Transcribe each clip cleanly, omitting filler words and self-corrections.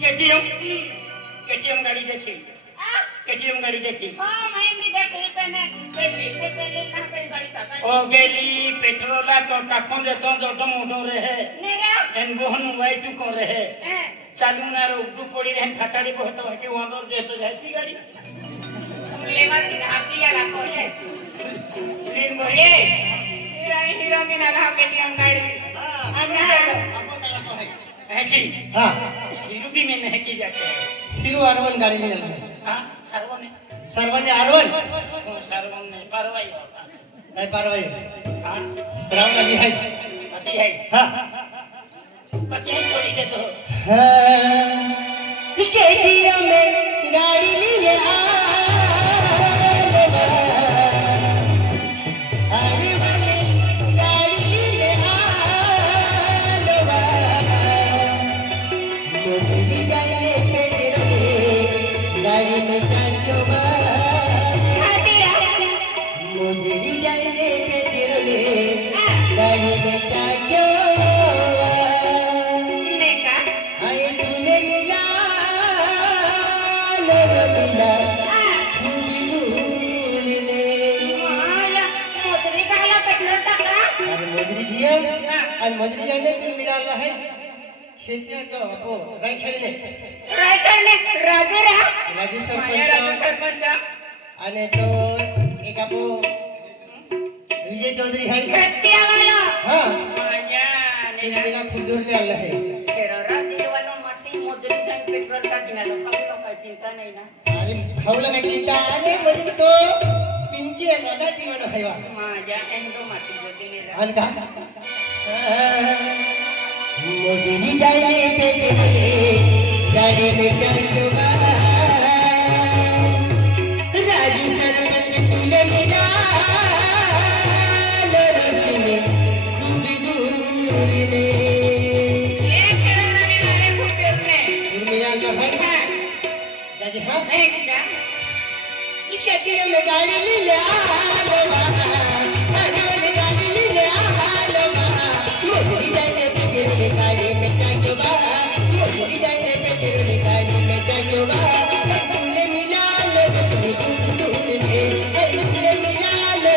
KTM KTM गाड़ी देखी केटीएम गाड़ी देखी ओ गेली पेट्रोला तो टाकून देतो दोडो मोडो रहे एन बोहन वाइटू को रहे चालू ना रोडू पड़ी रहे फासाड़ी बहुत है कि वंदर देतो जाती गाड़ी लेवा दिन आती या लाखों है लेन बोले हीरा में ना ला केटीएम गाड़ी है कि हां सिरू भी में नहीं की जाते सिरू आरवन गाड़ी में चलते हां सरवने सर्वने आरवन सरवने परवाई होता नहीं पारवाई हां श्रावण नदी है अति है हां पति है छोड़ी दे तो केटीएम में गाड़ी ले अरे वाले गाड़ी ले मोदी जाए गाड़ी में कांचो मुझे जाए गाड़ी में कांचो आए तूने मिला मिला मोजरी दिया और मोजरी जाने तुम मिला है शेतिया तो अपो राय खेळले राजू सरपंच आणि तो एक अपो विजय चौधरी है हां मिला खुदूरले आला है चिंता नहीं ना अरे खाऊला काय चिंता आले म्हणजे तो पिंकी नदा जीवन हैवा माझ्या एंडो माती जतीने अन का मुझे जाए पे गाड़ी में चलो राजू सरपंच तुले मिला लरसने तू दूर ले एक करणारे नारे फुटले मिला न है जाजे हां एक का केटीएम में गाड़ी ले अरे वाली गाड़ी ले मोदी जाने पे गाड़ी में जाके बाबा मोदी जाने पे गाड़ी में जाके बाबा तुले मिला लो बसनी तुले तुले मिला लो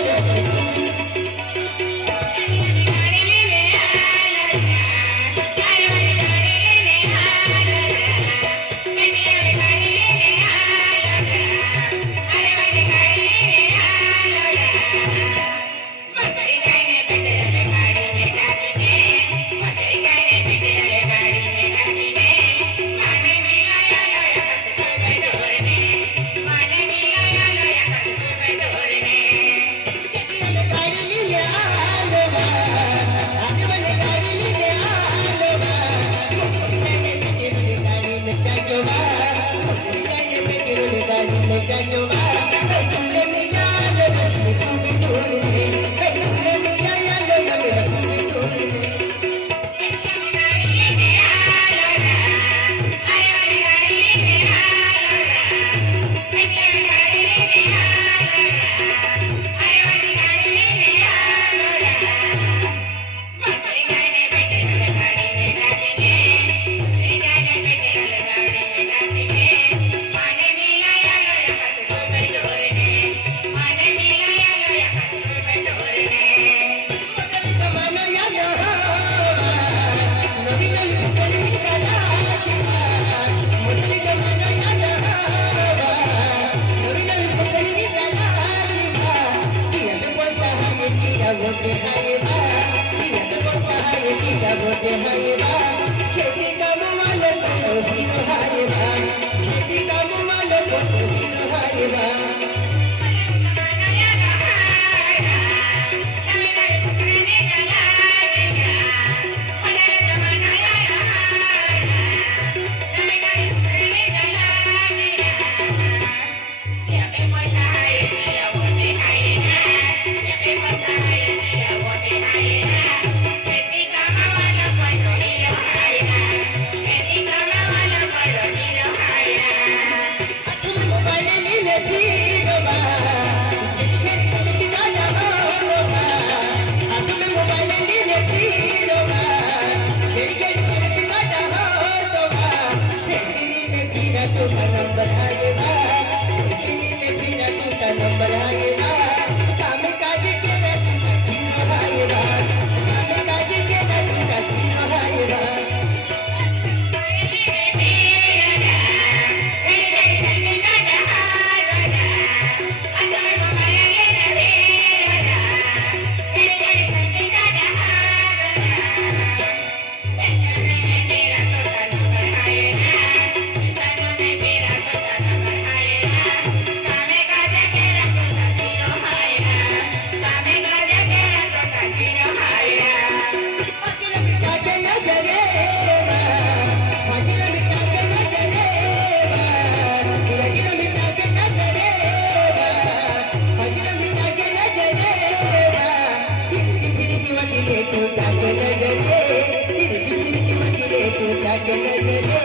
टाके नजरे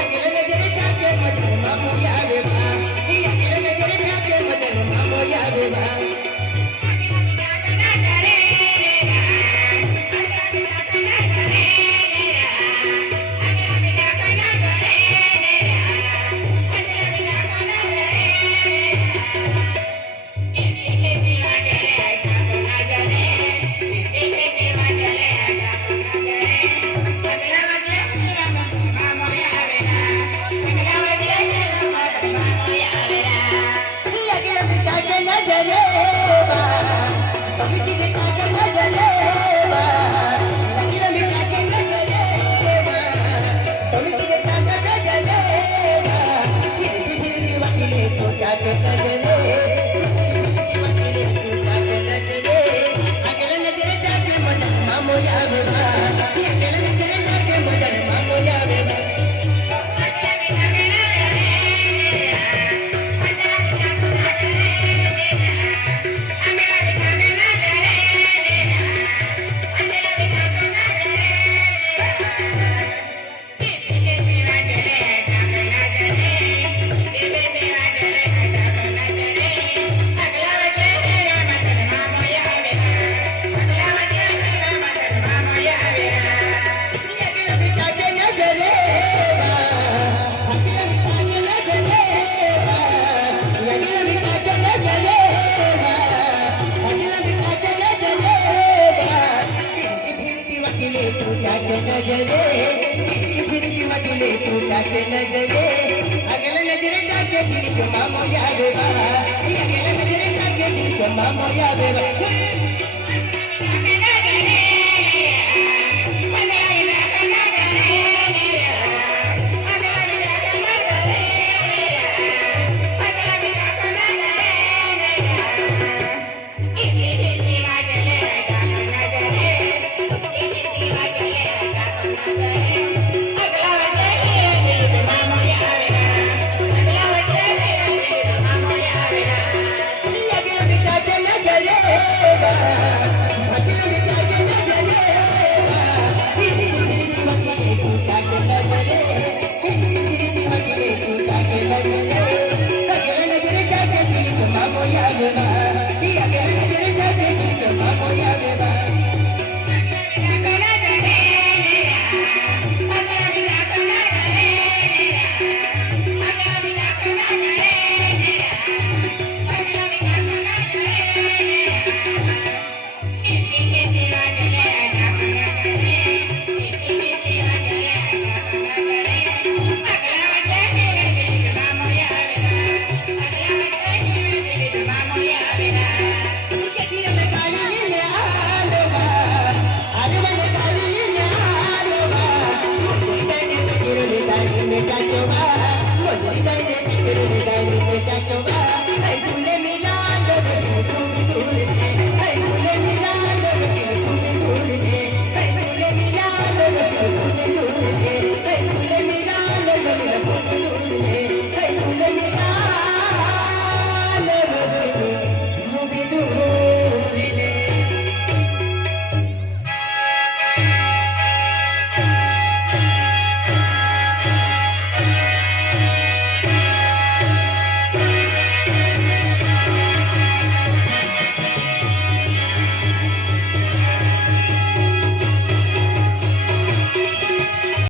अगले नजरे टाके मदन मामो यावे बा अगले नजरे टाके मदन मामो यावे बा अगले नजरे टाके दिल को मामो यावे बा अगले नजरे टाके दिल को मामो यावे बा